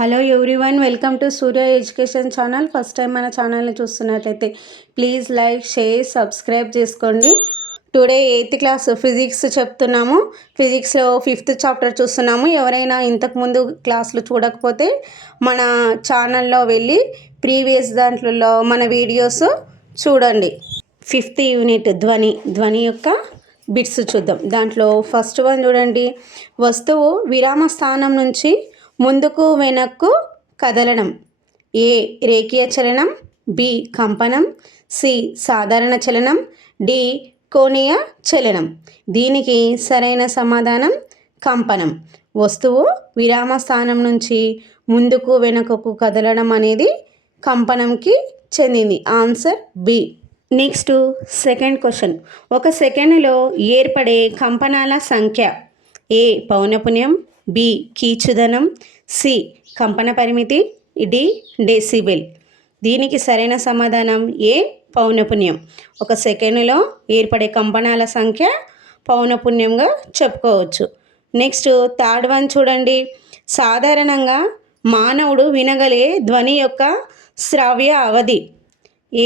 Hello everyone, welcome to Surya education channel. First time మన ఛానల్ని చూస్తున్నట్లయితే ప్లీజ్ లైక్, షేర్, సబ్స్క్రైబ్ చేసుకోండి. Today 8th class physics చెప్తున్నాము. ఫిజిక్స్లో 5th చాప్టర్ చూస్తున్నాము. ఎవరైనా ఇంతకుముందు క్లాసులు చూడకపోతే మన ఛానల్లో వెళ్ళి ప్రీవియస్ దాంట్లో మన వీడియోస్ చూడండి. 5th యూనిట్ ధ్వని యొక్క బిట్స్ చూద్దాం. దాంట్లో ఫస్ట్ వన్ చూడండి. వస్తువు విరామ స్థానం నుంచి ముందుకు వెనక్కు కదలడం. ఏ రేఖీయ చలనం, బి కంపనం, సి సాధారణ చలనం, డి కోణీయ చలనం. దీనికి సరైన సమాధానం కంపనం. వస్తువు విరామ స్థానం నుంచి ముందుకు వెనుకకు కదలడం అనేది కంపనంకి చెందింది. Answer B. Next second question. ఒక సెకండ్లో ఏర్పడే కంపనాల సంఖ్య. ఏ పౌనపున్యం, బి కీచుదనం, సి కంపన పరిమితి, డి డెసిబెల్. దీనికి సరైన సమాధానం ఏ పౌనపున్యం. ఒక సెకండ్లో ఏర్పడే కంపనాల సంఖ్య పౌనపున్యంగా చెప్పుకోవచ్చు. నెక్స్ట్ థర్డ్ వన్ చూడండి. సాధారణంగా మానవుడు వినగలే ధ్వని యొక్క శ్రావ్య అవధి.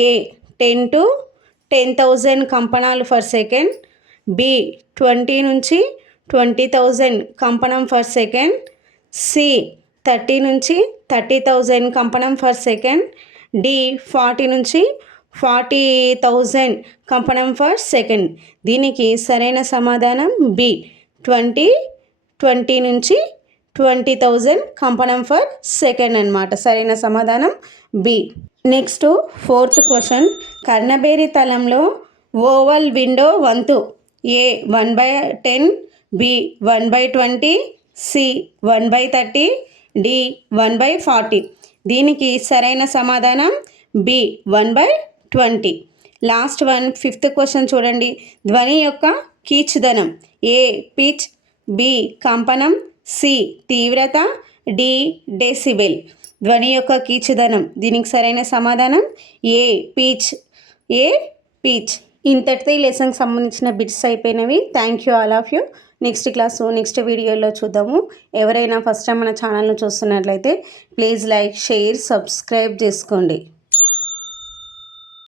ఏ 10 to 10,000 కంపనాలు ఫర్ సెకండ్, బి 20 నుంచి 20,000 కంపనం ఫర్ సెకండ్, సి 30 నుంచి 30,000 కంపనం ఫర్ సెకండ్, డి 40 నుంచి 40,000 కంపనం ఫర్ సెకండ్. దీనికి సరైన సమాధానం బి 20 నుంచి 20,000 కంపనం ఫర్ సెకండ్ అన్నమాట. సరైన సమాధానం బి. Next fourth question. కర్ణబేరి తలంలో ఓవల్ విండో వంతు. A 1/10, B 1/20, C 1/30, D 1/40. దీనికి సరైన సమాధానం B 1/20. Last one fifth question చూడండి. ధ్వని యొక్క కీచుదనం. ఏ పిచ్, బి కంపనం, సి తీవ్రత, డి డెసిబెల్. ధ్వని యొక్క కీచుదనం. దీనికి సరైన సమాధానం ఏ పిచ్. ఇంతటితో ఈ లెసన్కి సంబంధించిన బిట్స్ అయిపోయినవి. Thank you all of you. Next వీడియోలో చూద్దాము. ఎవరైనా ఫస్ట్ టైం మన ఛానల్ను చూస్తున్నట్లయితే ప్లీజ్ లైక్, షేర్, సబ్స్క్రైబ్ చేసుకోండి.